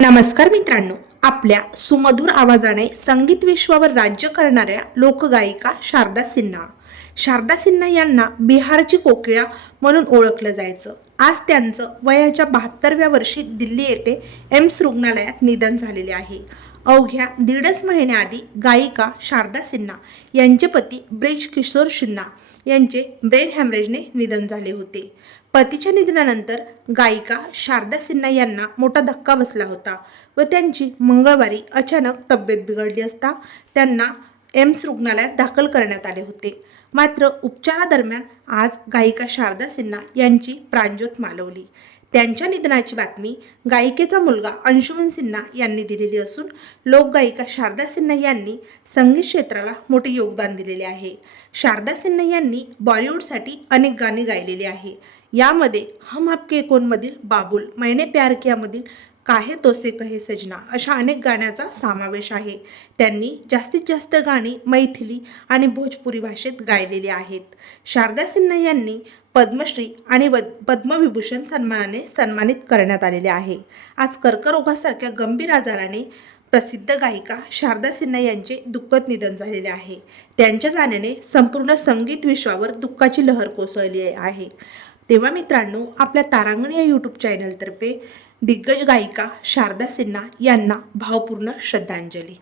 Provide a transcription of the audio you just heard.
नमस्कार मित्रांनो आपल्या सुमधुर आवाजाने संगीत विश्वावर राज्य करणाऱ्या लोकगायिका शारदा सिन्हा. शारदा सिन्हा यांना बिहारची कोकिळा म्हणून ओळखलं जायचं. आज त्यांचं वयाच्या बहात्तरव्या वर्षी दिल्ली येथे एम्स रुग्णालयात निधन झालेले आहे. अवघ्या दीडच महिन्याआधी गायिका शारदा सिन्हा यांचे पती ब्रिज किशोर सिन्हा यांचे ब्रेन हॅमरेजने निधन झाले होते. पतीच्या निधनानंतर गायिका शारदा सिन्हा यांना मोठा धक्का बसला होता व त्यांची मंगळवारी अचानक तब्येत बिघडली असता त्यांना एम्स रुग्णालयात दाखल करण्यात आले होते. मात्र उपचारादरम्यान आज गायिका शारदा सिन्हा यांची प्राणज्योत मालवली. त्यांच्या निधनाची बातमी गायिकेचा मुलगा अंशुमन सिन्हा यांनी दिलेली असून लोकगायिका शारदा सिन्हा यांनी संगीत क्षेत्राला मोठे योगदान दिलेले आहे. शारदा सिन्हा यांनी बॉलिवूडसाठी अनेक गाणी गायलेली आहे. यामध्ये हम आपके कोणमधील बाबुल मैने प्यार कियामधील काहे तोसे कहे सजना अशा अनेक गाण्याचा समावेश आहे. त्यांनी जास्तीत जास्त गाणी मैथिली आणि भोजपुरी भाषेत गायलेली आहेत. शारदा सिन्हा यांनी पद्मश्री आणि व पद्मविभूषण सन्मानाने सन्मानित करण्यात आलेले आहे. आज कर्करोगासारख्या गंभीर आजाराने प्रसिद्ध गायिका शारदा सिन्हा यांचे दुःखद निधन झालेले आहे. त्यांच्या जाण्याने संपूर्ण संगीत विश्वावर दुःखाची लहर कोसळली आहे. तेव्हा मित्रांनो आपल्या तारांगण या यूट्यूब चॅनलतर्फे दिग्गज गायिका शारदा सिन्हा यांना भावपूर्ण श्रद्धांजली.